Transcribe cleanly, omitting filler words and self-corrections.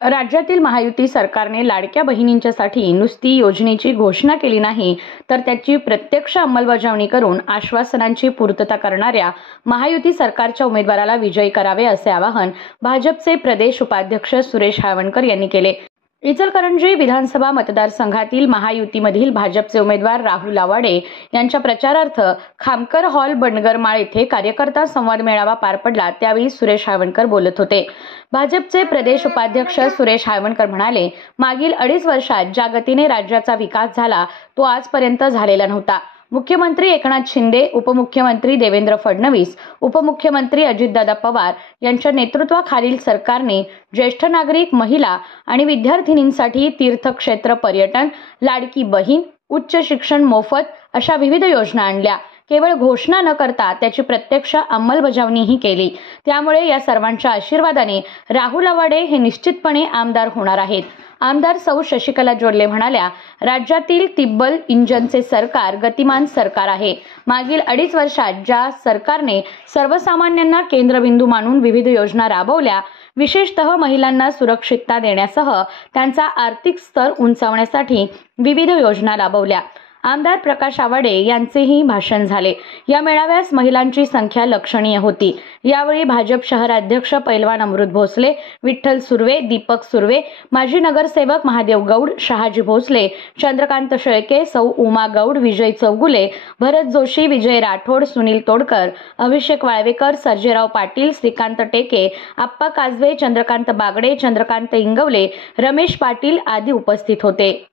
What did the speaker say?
राज्यातील महायुती सरकारने लाडक्या बहिणींच्यासाठी नुसती योजनेची घोषणा केली नाही, तर त्याची प्रत्यक्ष अंमलबजावणी करून आश्वासनांची पूर्तता करणाऱ्या महायुती सरकारच्या उमेदवाराला विजयी करावे, असे आवाहन भाजपचे प्रदेश उपाध्यक्ष सुरेश हावणकर यांनी केले। इचलकरंजी विधानसभा मतदारसंघातील महायुतीमधील भाजपचे उमेदवार राहुल आवाडे यांच्या प्रचारार्थ खामकर हॉल बंडगरमाळ येथे कार्यकर्ता संवाद मेळावा पार पडला। त्यावेळी सुरेश हावणकर बोलत होते। भाजपचे प्रदेश उपाध्यक्ष सुरेश हावणकर म्हणाले, मागील 2.5 वर्षात ज्या गतीने राज्याचा विकास झाला तो आजपर्यंत झालेला नव्हता। मुख्यमंत्री एकनाथ शिंदे, उपमुख्यमंत्री देवेंद्र फडणवीस, उपमुख्यमंत्री अजितदादा पवार यांच्या नेतृत्वाखालील सरकारने ज्येष्ठ नागरिक, महिला आणि विद्यार्थिनींसाठी तीर्थक्षेत्र पर्यटन, लाडकी बहीण, उच्च शिक्षण मोफत अशा विविध योजना आणल्या। केवळ घोषणा न करता त्याची प्रत्यक्ष अंमलबजावणीही केली। त्यामुळे या सर्वांच्या आशीर्वादाने राहुल आवाडे हे निश्चितपणे आमदार होणार आहेत। आमदार सौ शशिकला जोडले म्हणाल्या, राज्यातील तिब्बल इंजनचे सरकार गतिमान सरकार आहे। मागील 2.5 वर्षात ज्या सरकारने सर्वसामान्यांना केंद्रबिंदू मानून विविध योजना राबवल्या, विशेषतः महिलांना सुरक्षितता देण्यासह त्यांचा आर्थिक स्तर उंचावण्यासाठी विविध योजना राबवल्या। आमदार प्रकाश आवाडे यांचेही भाषण झाले। या मेळाव्यास महिलांची संख्या लक्षणीय होती। यावेळी भाजप शहराध्यक्ष पैलवान अमृत भोसले, विठ्ठल सुर्वे, दीपक सुर्वे, माजी नगरसेवक महादेव गौड, शहाजी भोसले, चंद्रकांत शेळके, सौ उमा गौड, विजय चौगुले, भरत जोशी, विजय राठोड, सुनील तोडकर, अभिषेक वाळवेकर, सर्जेराव पाटील, श्रीकांत टेके, आप्पा काजवे, चंद्रकांत बागडे, चंद्रकांत इंगवले, रमेश पाटील आदी उपस्थित होते।